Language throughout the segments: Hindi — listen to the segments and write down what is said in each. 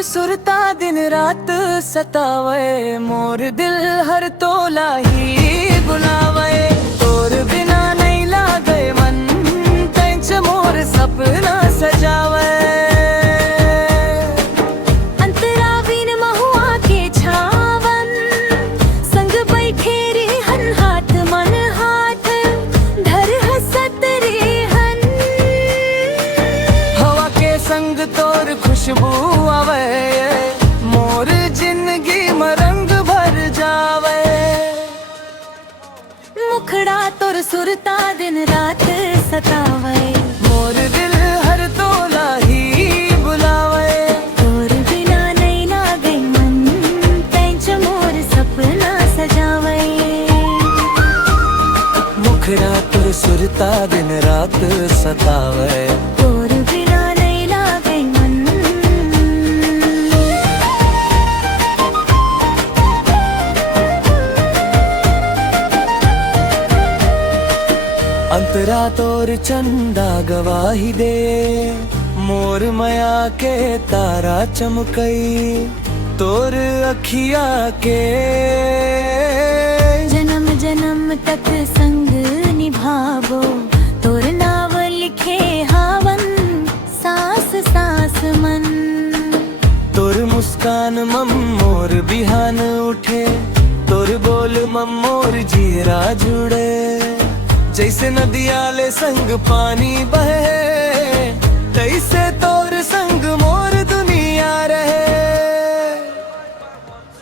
तुर सुरता दिन रात सतावे, मोर दिल हर तोला ही बुलावे। तोर बिना नहीं लागे मन, तेंच मोर सपना सजावे। अंतरा बिन महुआ के छावन, संग बैठे रे हन हाथ मन हाथ, धर हसत रे हन। हवा के संग तोर खुशबू आवे, मोर जिंदगी में रंग भर जावे। मुखड़ा तोर सुरता दिन रात सतावे, मोर दिल हर तोला ही बुलावे। तोर बिना नहीं लागे मन, तेंच मोर सपना सजावे। मुखड़ा तोर सुरता दिन रात सतावे, तोर बिना नहीं लागे मन। अंतरा तोर चंदा गवाही दे, मोर मया के तारा चमकई। तोर अखिया के जन्म जन्म तक संग निभावो, तोर नाव लिखे हावन सास सास मन। तोर मुस्कान मम मोर बिहान उठे, तोर बोल मम मोर जीरा जुड़े। जैसे नदियाले संग पानी बहे, तैसे तोर संग मोर दुनिया रहे।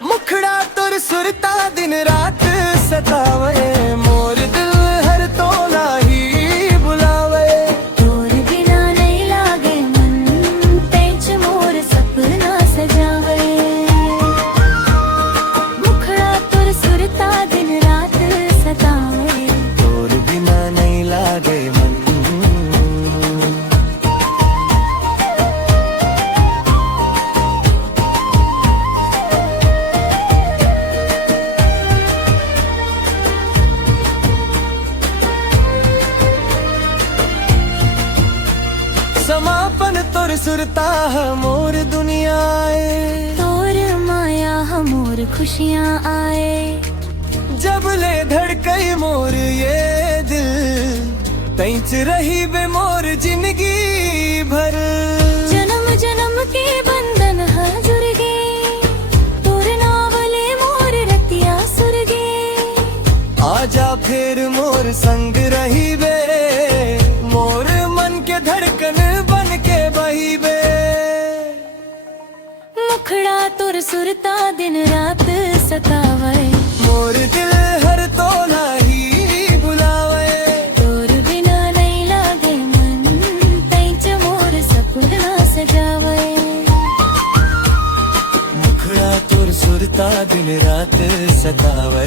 मुखड़ा तोर सुरता दिन रात सतावे, मोर दिल हर तोला ही बुलावे। तोर बिना नहीं लागे मन, तेंच मोर सपना सजावे। मुखड़ा तोर सुरता दिन रात सतावे, तोर बिना नहीं लागे मन। समापन तोर सुरता मोर दुनिया आए, तोर माया मोर खुशियाँ आए। जब ले धड़कई मोर ये दिल, तैंच रही बे मोर जिंदगी भर। जन्म जन्म के बंधन है जुड़ गे, तोर नावले मोर रतिया सुर गे। आजा फिर मोर संग रही बे, मोर मन के धड़कन बन के बही बे। मुखड़ा तोर सुरता दिन रात सतावे, मोर दिल हर तोला ही बुलावे। तोर बिना नहीं लागे मन, तेंच मोर सपना सजावे। मुखड़ा तोर सुरता दिन रात सतावे।